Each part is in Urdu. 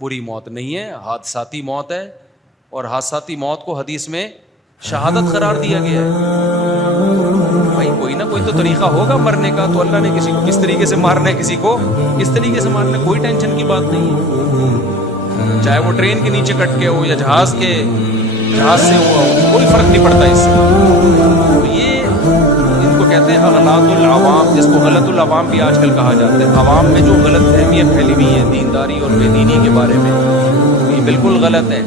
بری موت نہیں ہے، حادثاتی موت ہے، اور حادثاتی موت کو حدیث میں شہادت قرار دیا گیا ہے۔ بھائی کوئی نہ کوئی تو طریقہ ہوگا مرنے کا، تو اللہ نے کسی کو کس طریقے سے مارنا ہے، کسی کو کس طریقے سے مارنا ہے، کوئی ٹینشن کی بات نہیں ہے، چاہے وہ ٹرین کے نیچے کٹ کے ہو یا جہاز سے ہوا ہو، کوئی فرق نہیں پڑتا اس سے۔ تو یہ ان کو کہتے ہیں اغلاط العوام، جس کو غلط العوام بھی آج کل کہا جاتا ہے۔ عوام میں جو غلط فہمیاں پھیلی ہوئی ہیں دینداری اور بے دینی کے بارے میں، یہ بالکل غلط ہے۔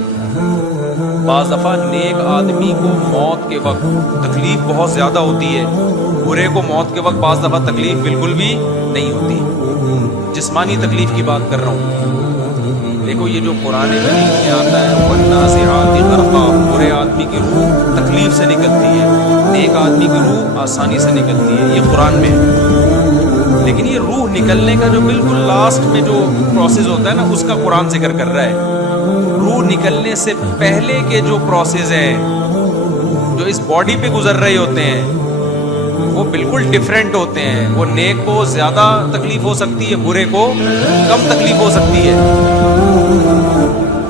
بعض دفعہ نیک آدمی کو موت کے وقت تکلیف بہت زیادہ ہوتی ہے، برے کو موت کے وقت بعض دفعہ تکلیف بالکل بھی نہیں ہوتی۔ جسمانی تکلیف کی بات کر رہا ہوں۔ دیکھو یہ جو قرآن کریم میں آتا ہے والنازعات غرقا، برے آدمی کی روح تکلیف سے نکلتی ہے، نیک آدمی کی روح آسانی سے نکلتی ہے، یہ قرآن میں ہے۔ لیکن یہ روح نکلنے کا جو بالکل لاسٹ میں جو پروسیس ہوتا ہے نا، اس کا قرآن ذکر کر رہا ہے۔ روح نکلنے سے پہلے کے جو پروسیس ہیں جو اس باڈی پہ گزر رہے ہوتے ہیں، وہ بالکل ڈیفرنٹ ہوتے ہیں۔ وہ نیک کو زیادہ تکلیف ہو سکتی ہے، برے کو کم تکلیف ہو سکتی ہے۔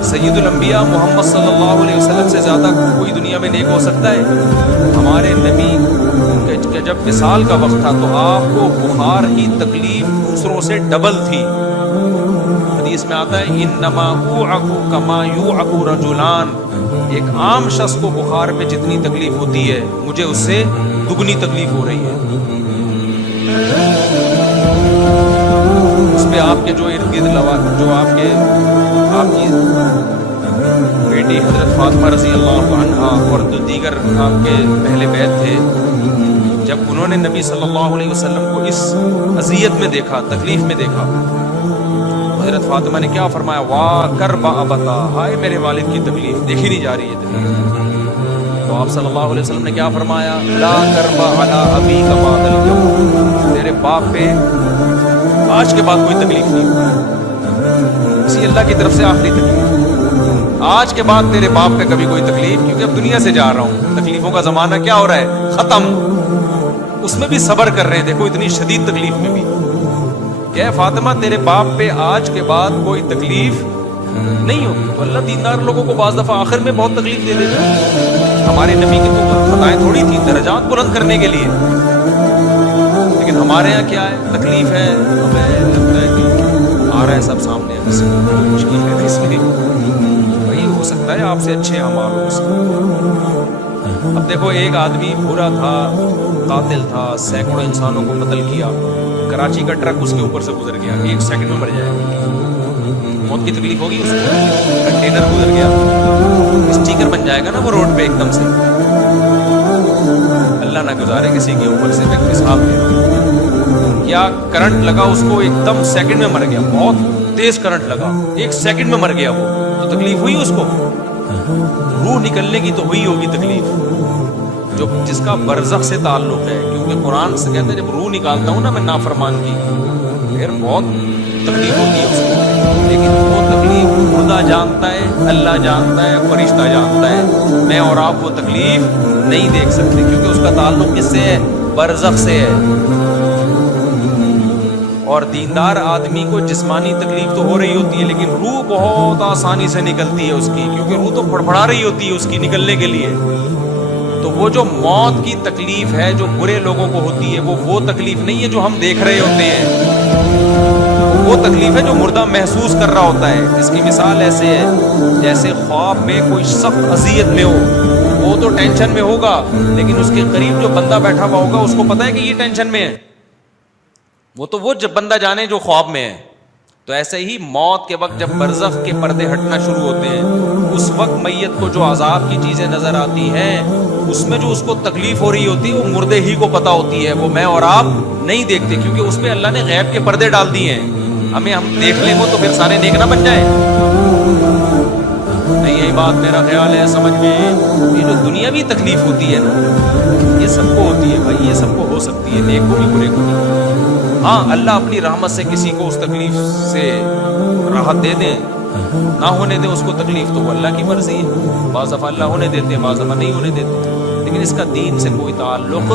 سید الانبیاء محمد صلی اللہ علیہ وسلم سے زیادہ کوئی دنیا میں نیک ہو سکتا ہے؟ ہمارے نبی کہ جب وصال کا وقت تھا تو آپ کو بخار کی تکلیف دوسروں سے ڈبل تھی۔ حدیث میں آتا ہے انما اوعک کما یوعک رجلان، ایک عام شخص کو بخار میں جتنی تکلیف ہوتی ہے مجھے اس سے دگنی تکلیف ہو رہی ہے۔ اس پہ آپ کے جو ارد گرد جو آپ کی بیٹی حضرت فاطمہ رضی اللہ عنہا اور دیگر آپ کے اہل بیت تھے، جب انہوں نے نبی صلی اللہ علیہ وسلم کو اس اذیت میں دیکھا، تکلیف میں دیکھا، حضرت فاطمہ نے کیا فرمایا؟ واہ کرب ابتا، ہائے میرے والد کی تکلیف، دیکھی نہیں جا رہی ہے تکلیف۔ تو آپ صلی اللہ علیہ وسلم نے کیا فرمایا؟ لا کرب علی ابیک بعد اليوم، تیرے باپ پہ آج کے بعد کوئی تکلیف نہیں، اسی اللہ کی طرف سے آخری تکلیف، آج کے بعد تیرے باپ پہ کبھی کوئی تکلیف، کیونکہ اب دنیا سے جا رہا ہوں، تکلیفوں کا زمانہ کیا ہو رہا ہے؟ ختم۔ اس میں بھی صبر کر رہے ہیں، دیکھو اتنی شدید تکلیف میں بھی کہ فاطمہ تیرے باپ پہ آج کے بعد کوئی تکلیف نہیں ہوگی۔ تو اللہ دیندار لوگوں کو بعض دفعہ آخر میں بہت تکلیف دے دیتا ہے۔ ہمارے نبی کی تو خطائیں تھوڑی تھی، درجات بلند کرنے کے لیے، لیکن ہمارے یہاں کیا ہے؟ تکلیف ہے، ہمیں لگتا ہے کہ آ رہا ہے سب سامنے، مشکل ہے، اس لیے وہی ہو سکتا ہے آپ سے اچھے اعمال ہو سکتے۔ اب دیکھو ایک آدمی برا تھا، قاتل تھا، سینکڑوں انسانوں کو قتل کیا، کراچی کا ٹرک اس کے اوپر سے گزر گیا، 1 سیکنڈ میں مر جائے گا، موت کی تکلیف ہوگی اس کو؟ کنٹینر گزر گیا، اسٹیکر بن جائے گا نا وہ روڈ پہ ایک دم سے، اللہ نہ گزارے کسی کے اوپر سے ایک حساب دے، یا کرنٹ لگا اس کو، ایک دم سیکنڈ میں مر گیا، بہت تیز کرنٹ لگا، 1 سیکنڈ میں مر گیا وہ، تو تکلیف ہوئی اس کو؟ روح نکلنے کی تو ہوئی ہوگی تکلیف، جو جس کا برزخ سے تعلق ہے، کیونکہ قرآن سے کہتے ہیں جب روح نکالتا ہوں نا میں نافرمان کی، پھر بہت تکلیف ہوتی ہے اس کو، لیکن وہ تکلیف خدا جانتا ہے، اللہ جانتا ہے، فرشتہ جانتا ہے، میں اور آپ وہ تکلیف نہیں دیکھ سکتے، کیونکہ اس کا تعلق کس سے ہے؟ برزخ سے ہے۔ اور دیندار آدمی کو جسمانی تکلیف تو ہو رہی ہوتی ہے، لیکن روح بہت آسانی سے نکلتی ہے اس کی، کیونکہ روح تو پھڑپھڑا رہی ہوتی ہے اس کی نکلنے کے لیے۔ تو وہ جو موت کی تکلیف ہے جو برے لوگوں کو ہوتی ہے، وہ تکلیف نہیں ہے جو ہم دیکھ رہے ہوتے ہیں، وہ تکلیف ہے جو مردہ محسوس کر رہا ہوتا ہے۔ اس کی مثال ایسے ہے جیسے خواب میں کوئی سخت اذیت میں ہو، وہ تو ٹینشن میں ہوگا، لیکن اس کے قریب جو بندہ بیٹھا ہوا ہوگا اس کو پتا ہے کہ یہ ٹینشن میں ہے، وہ تو وہ جب بندہ جانے جو خواب میں ہے۔ تو ایسے ہی موت کے وقت جب برزخ کے پردے ہٹنا شروع ہوتے ہیں، اس وقت میت کو جو عذاب کی چیزیں نظر آتی ہیں، اس میں جو اس کو تکلیف ہو رہی ہوتی ہے وہ مردے ہی کو پتا ہوتی ہے، وہ میں اور آپ نہیں دیکھتے، کیونکہ اس پہ اللہ نے غیب کے پردے ڈال دیے ہیں۔ ہم دیکھ لیں وہ تو پھر سارے نیک نہ بن جائیں۔ نہیں یہی بات میرا خیال ہے سمجھ میں، یہ جو دنیاوی تکلیف ہوتی ہے نا، یہ سب کو ہوتی ہے بھائی، یہ سب کو ہو سکتی ہے، نیک کو بھی برے کو بھی۔ ہاں اللہ اپنی رحمت سے کسی کو اس تکلیف سے راحت دے دیں، نہ ہونے دے اس کو تکلیف، تو وہ اللہ کی مرضی ہے، بعض دفعہ اللہ ہونے دیتے ہیں، بعض دفعہ نہیں ہونے دیتے، لیکن اس کا دین سے کوئی تعلق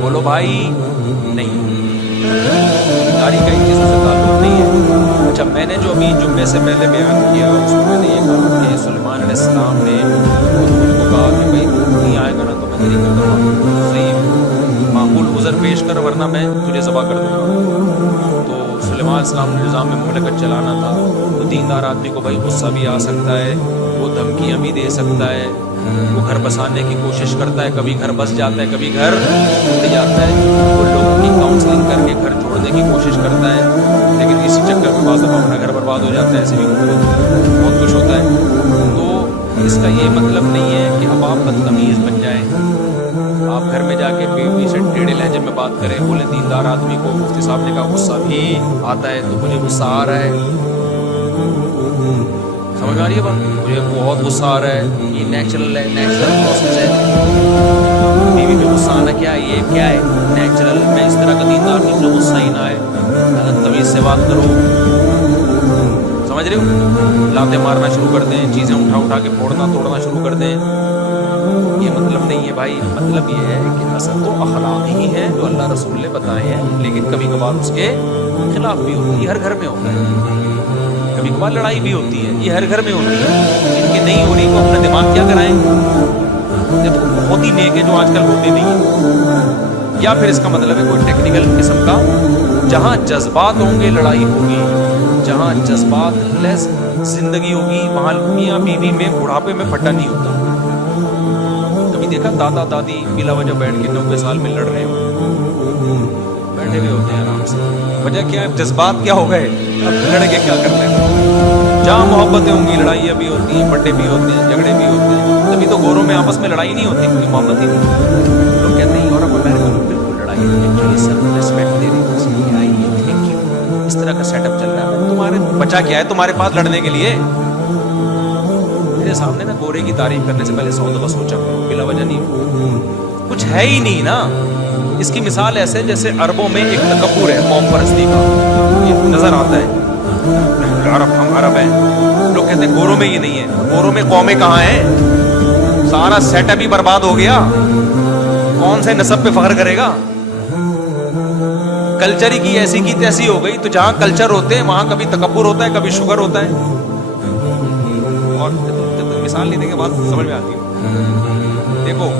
بولو بھائی نہیں، داری کا ان چیزوں سے تعلق نہیں ہے۔ اچھا اچھا، میں نے جو ابھی جمعے سے پہلے بیان کیا اس میں نے یہ کہا کہ سلیمان علیہ السلام نے خود کو کہا کہ بھائی نہیں آئے گا نا تو میں تیری گردن صحیح معقول عذر پیش کر ورنہ میں تجھے ذبح کر دوں گا. تو سلیمان علیہ السلام نے نظام مملکت چلانا تھا، تو دیندار آدمی کو بھائی غصہ بھی آ سکتا ہے، وہ دھمکیاں بھی دے سکتا ہے، وہ گھر بسانے کی کوشش کرتا ہے، کبھی گھر بس جاتا ہے کبھی گھر ٹوٹ جاتا ہے، وہ لوگوں کی کاؤنسلنگ کر کے گھر چھوڑنے کی کوشش کرتا ہے، لیکن اسی چکر میں بعض دفعہ اپنا گھر برباد ہو جاتا ہے، ایسے بھی بہت کچھ ہوتا ہے. تو اس کا یہ مطلب نہیں ہے کہ اب آپ بدتمیز بن جائیں، آپ گھر میں جا کے بیوی سے ٹیڑھے لہجے میں بات کریں، بولے دیندار آدمی کو مفتی صاحب نے کہا غصہ بھی آتا ہے تو مجھے غصہ آ رہا ہے. سمجھ آ رہی ہے بات؟ مجھے بہت غصہ آ رہا ہے، یہ نیچرل ہے، نیچرل پروسیس ہے. بیوی پہ غصہ آنا کیا ہے؟ یہ کیا ہے؟ نیچرل. میں اس طرح کا دیندار نہیں جو غصہ ہی نہ آئے، تمیز سے بات کرو. سمجھ رہے ہو؟ لاتیں مارنا شروع کر دیں، چیزیں اٹھا کے پھوڑنا توڑنا شروع کر دیں، یہ مطلب نہیں ہے بھائی. مطلب یہ ہے کہ اصل تو اخلاق ہی ہے جو اللہ رسول نے بتائے ہیں، لیکن کبھی کبھار اس کے خلاف بھی ہوتی ہے. ہر گھر میں ہوتا ہے، کبھی کبھار لڑائی بھی ہوتی ہے، یہ ہر گھر میں ہوتی ہے. جن کی نہیں ہو رہی وہ اپنا دماغ کیا کرائیں؟ یہ تو بہت ہی نیک ہے جو آج کل ہوتے نہیں ہیں. یا پھر اس کا مطلب ہے کوئی ٹیکنیکل قسم کا، جہاں جذبات ہوں گے لڑائی ہوگی، جہاں جذبات لیس زندگی ہوگی وہاں میاں بیوی میں بڑھاپے میں پھٹا نہیں ہوتا. کبھی دیکھا دادا دادی بلا وجہ بیٹھ کے 90 سال میں لڑ رہے ہو، بیٹھے ہوئے ہوتے ہیں آرام سے. وجہ کیا ہے؟ جذبات کیا ہو گئے، اب لڑ کے کیا کر لیں. جہاں محبتیں ہوں گی لڑائیاں بھی ہوتی ہیں، بڑے بھی ہوتے ہیں، جھگڑے بھی ہوتے ہیں. تبھی تو گوروں میں آپس میں لڑائی نہیں ہوتی کیونکہ محبت ہی نہیں. لوگ کہتے ہیں اور اب امریکہ میں بالکل لڑائی نہیں، ایکچولی سب ریسپیکٹ دے رہی ہے. آئیے تھینک یو، اس طرح کا سیٹ اپ چل رہا ہے. تمہارے بچہ کیا ہے تمہارے پاس لڑنے کے لیے؟ میرے سامنے نا گورے کی تعریف کرنے سے پہلے 100 دفعہ سوچا کرو، بلا وجہ نہیں. کچھ ہے ہی نہیں نا. اس کی مثال ایسے جیسے عربوں میں ایک تکبر ہے قوم پرستی کا، یہ نظر آتا ہے. عرب، ہم عرب ہیں، لوگ کہتے ہیں گوروں میں یہ نہیں ہے. گوروں میں قومیں کہاں ہیں؟ سارا سیٹ اپ ہی برباد ہو گیا. کون سے نسب پہ فخر کرے گا؟ کلچر ہی کی ایسی کی تیسی ہو گئی. تو جہاں کلچر ہوتے ہیں وہاں کبھی تکبر ہوتا ہے، کبھی شوگر ہوتا ہے. اور مثال لینے کے بعد سمجھ میں آتی ہے. دیکھو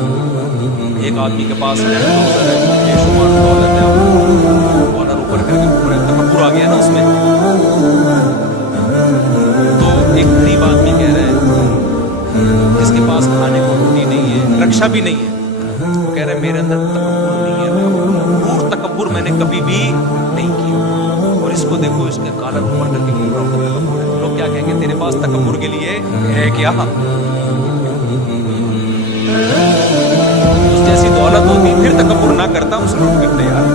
ایک آدمی کے پاس بے شمار دولت ہے، آنر اوپر کر کے پورے تکبر آ گیا نا اس میں. تو ایک غریب آدمی کہہ رہا ہے جس کے پاس کھانے کو روٹی نہیں ہے، رکشا بھی نہیں ہے، وہ کہہ رہا ہے میرے اندر تکبر نہیں ہے، تکبر میں نے کبھی بھی نہیں کیا. اور اس کو دیکھو، اس کے کالر اوپر کر کے پورا تکبر ہے. لوگ کیا کہیں گے؟ تیرے پاس تکبر کے لیے ہے کیا؟ اس جیسی دولت ہوتی پھر تکبر نہ کرتا، اس لوگ کرتے. یار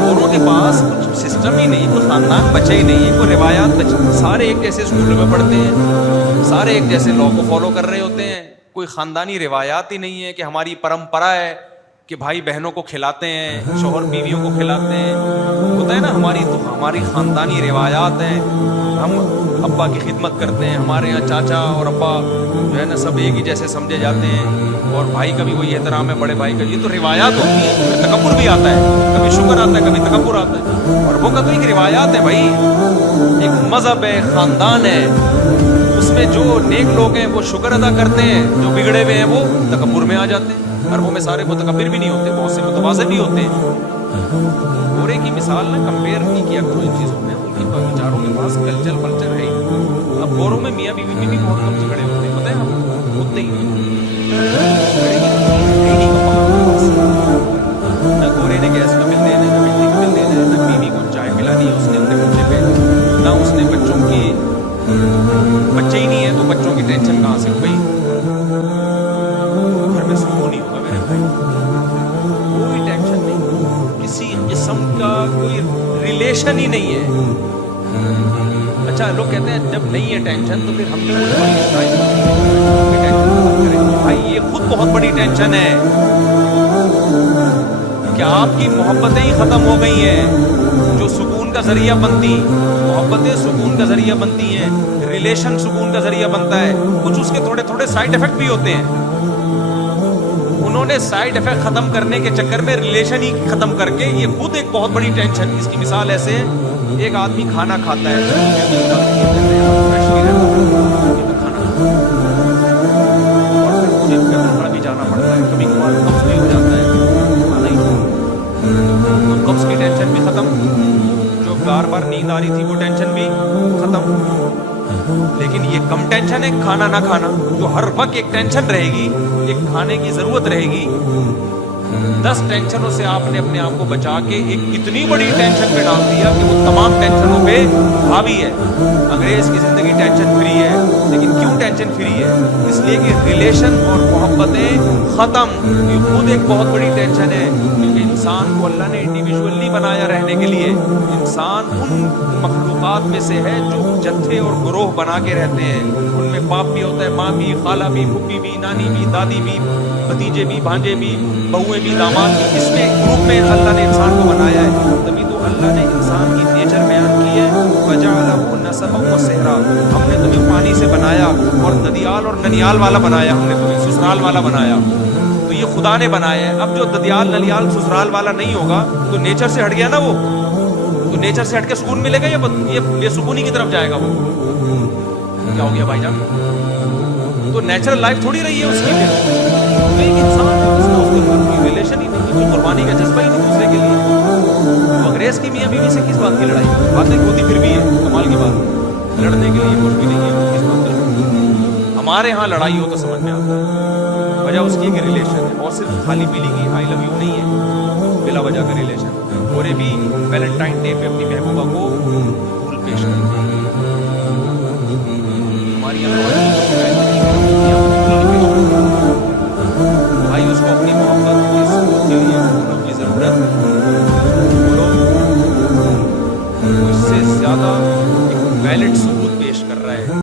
اوروں کے پاس کچھ سسٹم ہی نہیں، کوئی خاندان بچے ہی نہیں ہے، کوئی روایات بچے. سارے ایک جیسے اسکولوں میں پڑھتے ہیں، سارے ایک جیسے لا کو فالو کر رہے ہوتے ہیں. کوئی خاندانی روایات ہی نہیں ہے کہ ہماری پرمپرا ہے کہ بھائی بہنوں کو کھلاتے ہیں، شوہر بیویوں کو کھلاتے ہیں. ہوتا ہے نا ہماری، تو ہماری خاندانی روایات ہیں. ہم ابا کی خدمت کرتے ہیں، ہمارے یہاں چاچا اور ابا جو ہے نا سب ایک ہی جیسے سمجھے جاتے ہیں، اور بھائی کا بھی وہی احترام ہے بڑے بھائی کا. یہ تو روایات ہوتی ہیں. پھر تکبر بھی آتا ہے، کبھی شکر آتا ہے، کبھی تکبر آتا ہے. اور وہ کا تو ایک روایات ہے بھائی، ایک مذہب ہے، خاندان ہے. اس میں جو نیک لوگ ہیں وہ شکر ادا کرتے ہیں، جو بگڑے ہوئے ہیں وہ تکبر میں آ جاتے ہیں. عربوں میں سارے متکبر بھی نہیں ہوتے، بہت سے متواضع بھی ہوتے ہیں. گورے کی مثال نہ کمپیئر نہیں کیا کرو ان چیزوں میں. ان کی بیچاروں کے پاس کلچر ہے. اب گوروں میں میاں بیوی بھی بہت کم جھگڑے ہوتے ہیں، پتہ ہے ہم ہوتے ہی نہ گورے نے گیس کا بل دینا ہے، نہ بجلی کا بل دینا ہے، نہ بیوی کو چائے پلانی ہے اس نے اپنے بچے پہ، نہ اس نے بچوں کی، بچے ہی نہیں ہے تو بچوں کی ٹینشن کہاں سے ہوئی. گھر میں سکون نہیں ہوگا میرے بھائی، کوئی ٹینشن نہیں، کسی قسم کا کوئی ریلیشن ہی نہیں ہے. اچھا لوگ کہتے ہیں جب نہیں ہے ٹینشن تو پھر ہم کیوں بھائی؟ یہ خود بہت بڑی ٹینشن ہے کہ آپ کی محبتیں ہی ختم ہو گئی ہیں جو سکون کا ذریعہ بنتی. محبتیں سکون کا ذریعہ بنتی ہیں، ریلیشن سکون کا ذریعہ بنتا ہے. کچھ اس کے تھوڑے تھوڑے سائیڈ افیکٹ بھی ہوتے ہیں. انہوں نے سائیڈ افیکٹ ختم کرنے کے چکر میں ریلیشن ہی ختم کر کے، یہ خود ایک بہت بڑی ٹینشن. اس کی مثال ایسے ایک آدمی کھانا کھاتا ہے بھی جانا پڑتا ہے, کبھی کبھار قبض بھی ہو جاتا ہے, کھانا ہی تو قبض کی ٹینشن بھی ختم, جو بار بار نیند آ رہی تھی وہ ٹینشن بھی ختم. لیکن یہ کم ٹینشن ہے کھانا نہ کھانا, جو ہر وقت ایک ٹینشن رہے گی, ایک کھانے کی ضرورت رہے گی. 10 ٹینشنوں سے آپ نے اپنے آپ کو بچا کے ایک اتنی بڑی ٹینشن پہ ڈال دیا کہ وہ تمام ٹینشنوں پہ حاوی ہے. انگریز کی زندگی ٹینشن فری ہے, لیکن کیوں ٹینشن فری ہے؟ اس لیے کہ ریلیشن اور محبتیں ختم. یہ خود ایک بہت بڑی ٹینشن ہے, کیونکہ انسان کو اللہ نے انڈیویجول نہیں بنایا رہنے کے لیے. انسان ان مخلوقات میں سے ہے جو جتھے اور گروہ بنا کے رہتے ہیں. ان میں باپ بھی ہوتا ہے, ماں بھی, خالہ بھی, پھوپھی بھی, نانی بھی, دادی بھی, بھتیجے بھی, بھانجے بھی, بہویں بھی, داماد بھی. اس میں گروپ میں اللہ نے انسان کو بنایا ہے. تبھی تو اللہ نے انسان کی نیچر بیان کی ہے, وَجَعَلَهُ نَسَبًا وَصِهْرًا. ہم نے تمہیں پانی سے بنایا اور ددیال اور ننیال والا بنایا, ہم نے تمہیں سسرال والا بنایا. تو یہ خدا نے بنایا ہے. اب جو ددیال ننیال سسرال والا نہیں ہوگا تو نیچر سے ہٹ گیا نا, وہ تو نیچر سے ہٹ کے سکون ملے گا یا یہ بے سکونی کی طرف جائے گا؟ وہ کیا ہو گیا بھائی جان؟ تو نیچرل لائف تھوڑی رہی ہے اس کی. ایک انسان ہے, اس کا اس کے کوئی ریلیشن ہی نہیں, کوئی قربانی کا جذبہ ہی نہیں دوسرے کے لیے. تو انگریز کی میاں بیوی سے کس بات کی لڑائی؟ باتیں ہوتی پھر بھی ہے, کمال کی بات, لڑنے کے لیے کچھ بھی نہیں ہے. کس بات کی؟ ہمارے ہاں لڑائی ہو تو سمجھ میں آتا ہے, وجہ اس کی کہ ریلیشن ہے. اور صرف خالی پیلی کی آئی لو یو نہیں ہے, بلا وجہ کا ریلیشن. اور یہ بھی ویلنٹائن ڈے پہ اپنی محبوبہ کو پھول پیش کرتے ہیں.